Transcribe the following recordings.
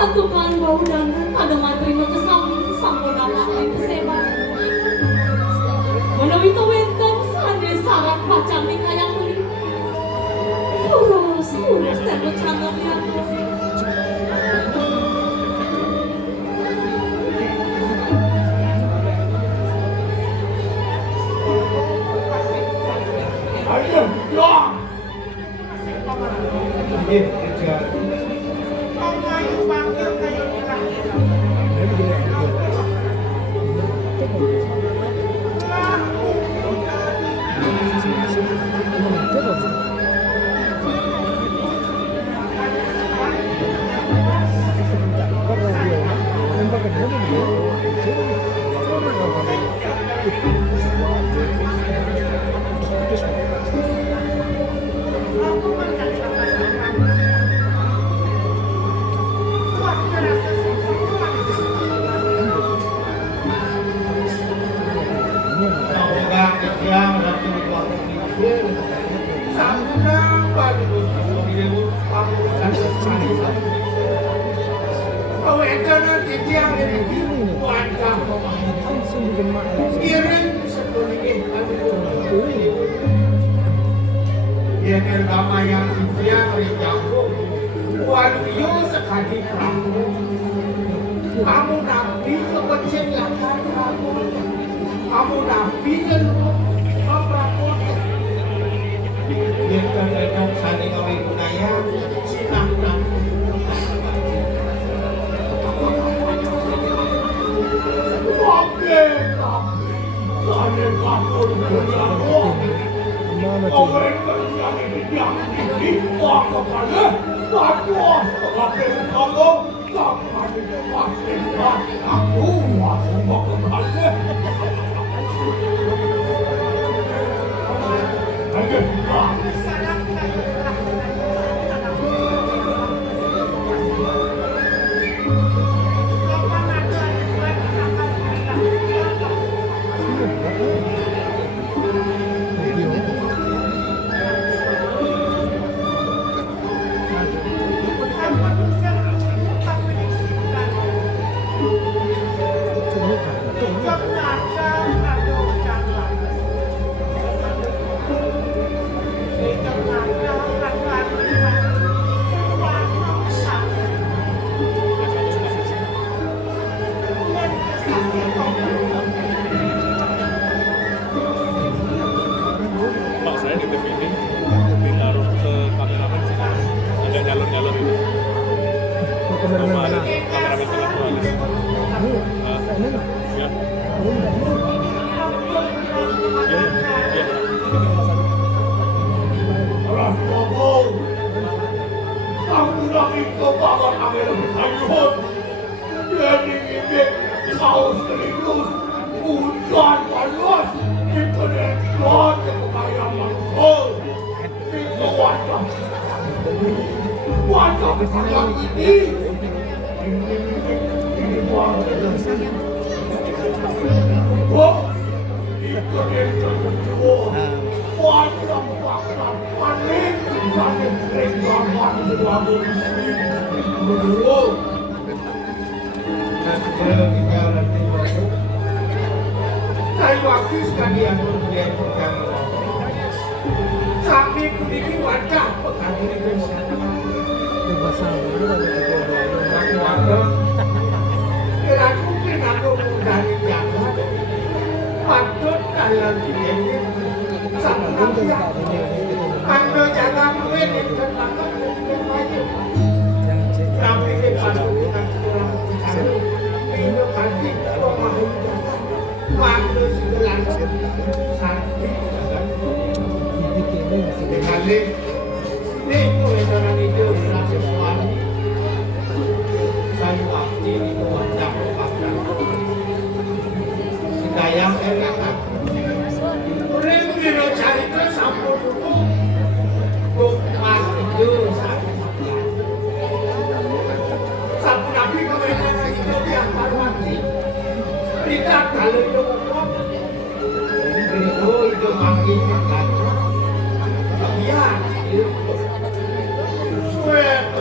Patukan bau dan ada materi kesam sampun nama kesebat. Menawi wenten sane saran pacang nikayang muli. Urus tembok canggung liatus. Ayo, ya. Ini kerja. Kamu nabi kepecin lakan kamu nabi kan apa pun yang terdekat saling oleh budaya sinang oke tapi kamu berlaku oke yang ini waktu kali tapi kamu aku masih mau kembali.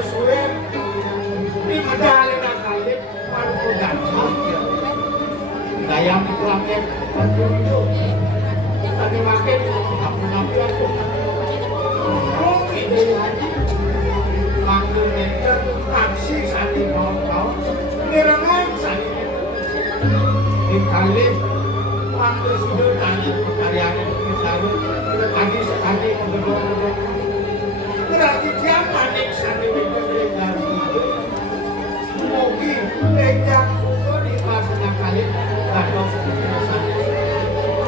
Suwe, ini medali rakyat itu tadi makin nabi aku ini lagi manggil mereka aksi sani kau ngerangan sani ditali manggil sudah tadi pekaryan kita tadi sekali berdua berarti dia panik sani dengan mungkin ejak di pasnya kali atau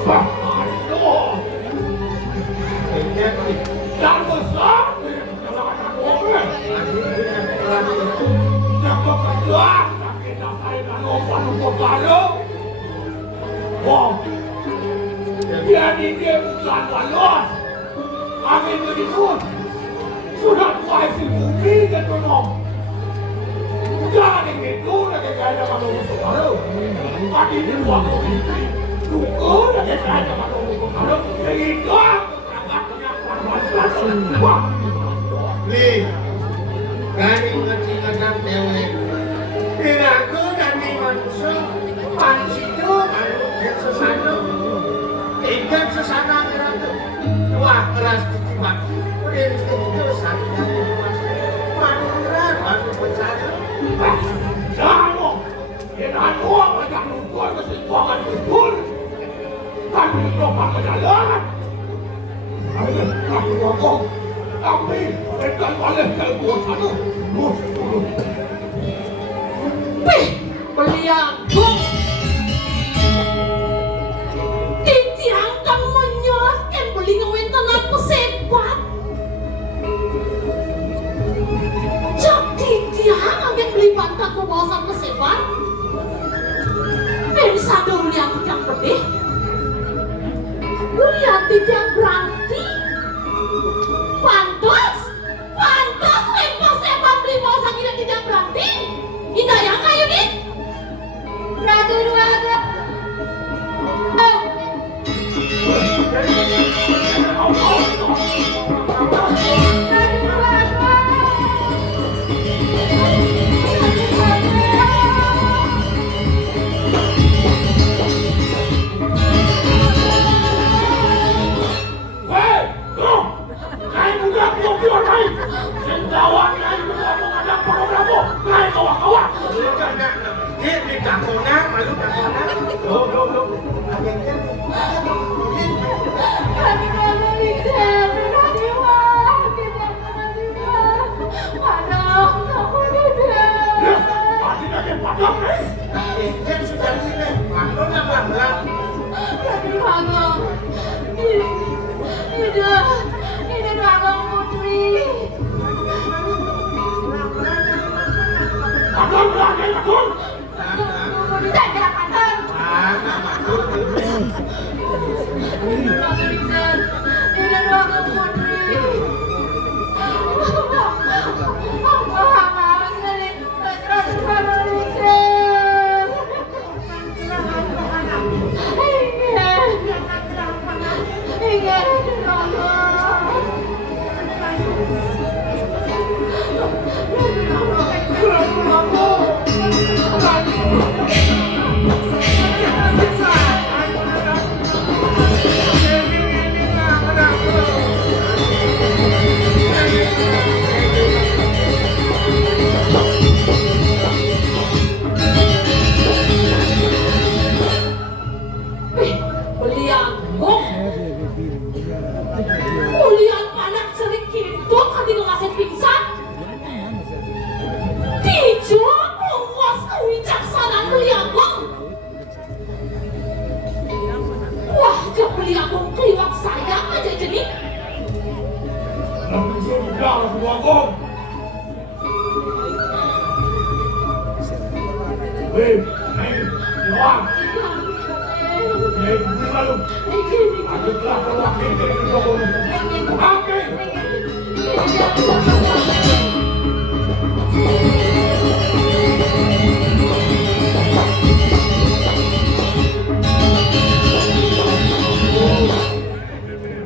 Pak aduh ejak yang besar yang bekerja tapi sampai kalau panuh baru wow jadi dia bukan balos amin berikut sudah kuasi bumi dan tolong jangan itu lagi kaya kalau musuh baru tadi di ruang komisi tunggu lagi kaya kalau musuh baru begitu Li, kami ngerti-ngerti tewe Iraku kami manusia Pansidu, manusia sesana Ikan sesana iraku Wah, keras dicimak Rintik itu sakit Manusia, baru bencana Jangan Jangan uang Jangan uang kesimpuangan betul Kami lupa kejalan Kami ngomong Kami Mereka balik ke gua sana Pih, beliau Titiang kang menyotkan beli ngawin tenan pesebat Jadi tiang agen beli bantah kebawasan pesebat Bisa dong lihat yang pedih Lihat tiang berarti Pantas Lempos sepan beli bawasan tidak berarti Indah yang kayu nih Ratu dua Ini Rangga Putri. Padahal berani betul. Bisa tidak padahal. Ini Rangga Putri. Kuliah anak sering kintuk hati ngasih pingsan. Dijawab puas kewicaksanaan beliau. Wah, ke beliau keliwat saya aja jadi. Lalu sudah buangong. Weh, Iwan. Lalu, aduklah perwakilan dari Jokowi. Oke.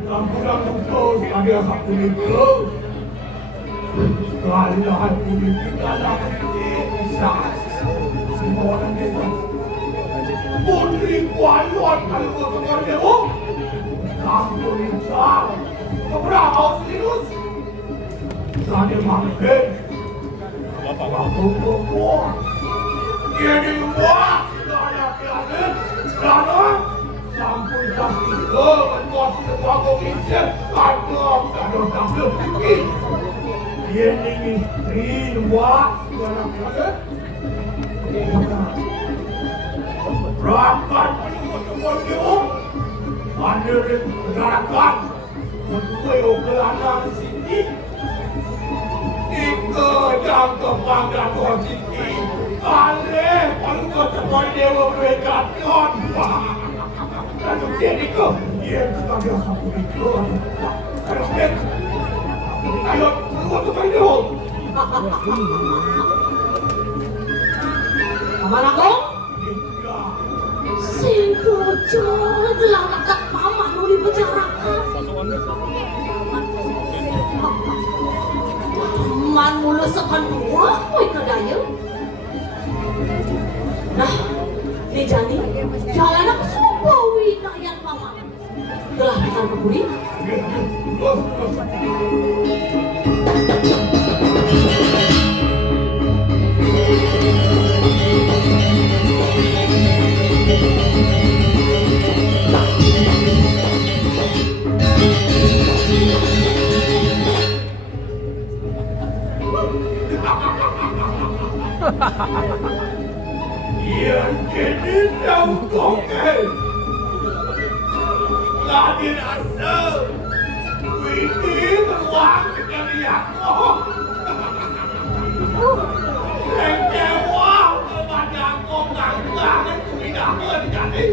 Lampu-lampu terus ada satu itu. Sekalian kulit kita dapat bisa semua orang kita. Putri Kuayon kalau kau tahu, kamu lincah, keberapa serius? Saya mampir, kamu kuat, ini luas, saya tiada, karena sampai sampai ke menguat sebuah komisi, ada ini luas, saya tiada. Rapat penuh itu, ada gerakan untuk kelana sini. Ika yang kebanggaan posisi, ale pangko sebagai dewa berkat. Lalu jadi ke, dia sebagai satu itu. Ayo, tunggu sebagai dewa. Paman Agung? Si bocah telah kakak paman mau dibicarakan. Paman mulu sekan buah, woi kedaya. Nah, ini jadi jalan aku semua wilayah paman. Telah kita keburi. Yang jadi tahu kongel, lagi rasa, ini beruang sekali aku. Kecewa kepada aku tangan tidak menjadi.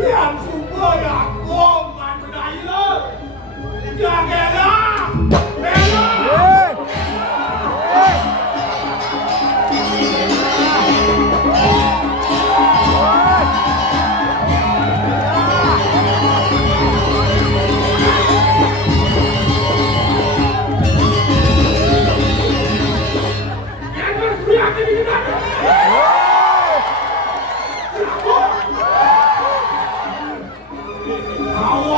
Yang supaya aku mandaya, janganlah, bela. Kau